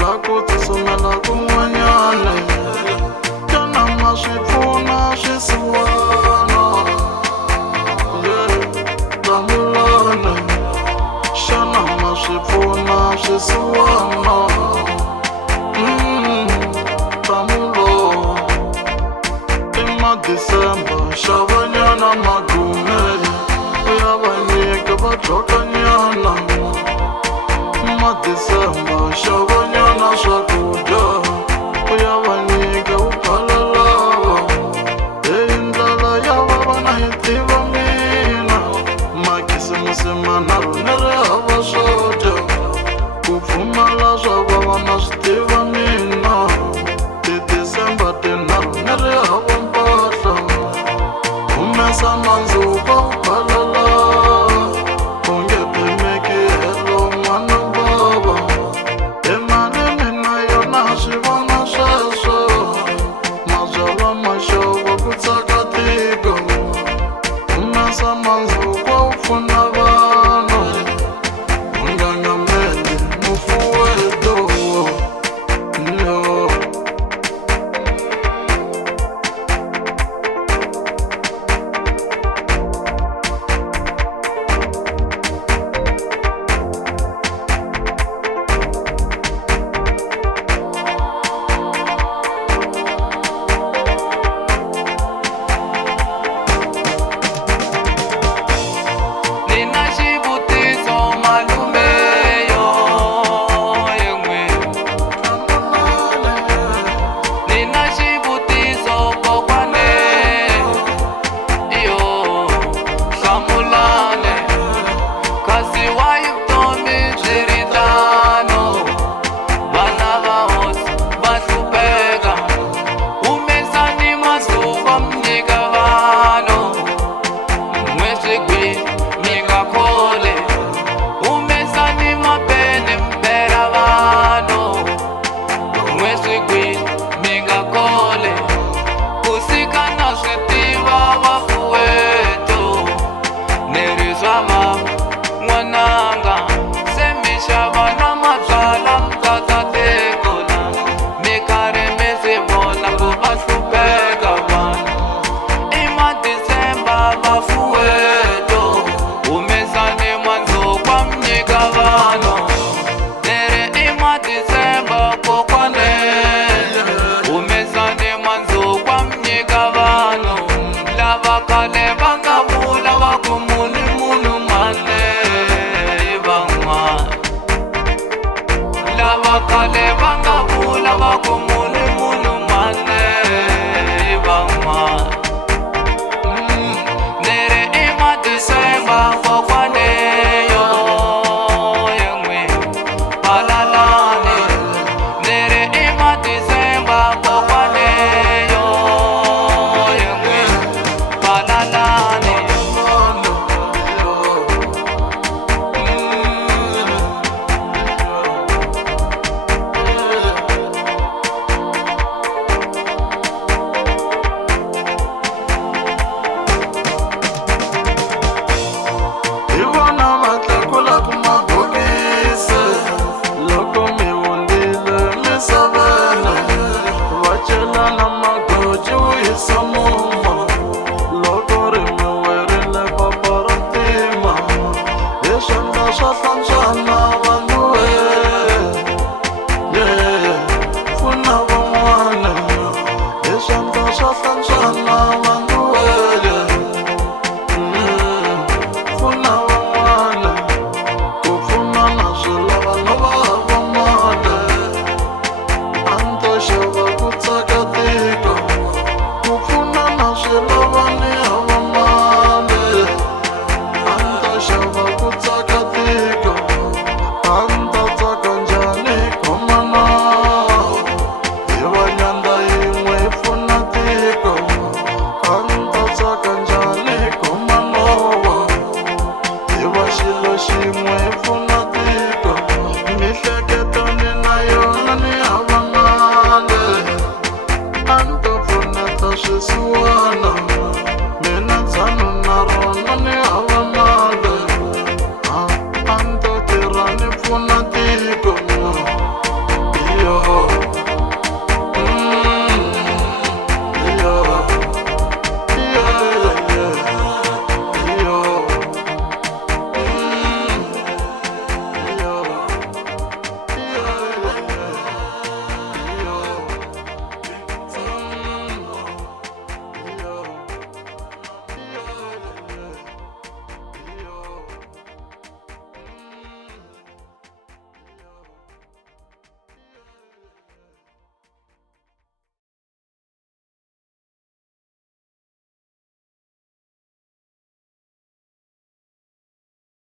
la ku tsutsumela kun'wanyana. Xana ma swi pfuna swisiwana? Hlamulani, xana ma swi pfuna swisiwana? Hlamula. I Madecember xavanyana magume u ya va nyika va dlokanyana. Madecember xavanyana swakudya u ya va nyika u phala lava. Hi ndlela ya vavana hi tiva mina, makhisimusi manharhu ni ri hava swo dya. Ku pfumala swa vavana swi tiva mina, ti-December tinharhu ni ri hava mpahla. Humesa mandzuka u phala lava, u nge pimeki helo n'wana bava. Emalini na yona swi vona sweswo, mabyalwa maxovo ku tsaka tiko. Humesa mandzuka u pfuna vanhu, u ngangameli mufuweto. Lava kale vanga vula va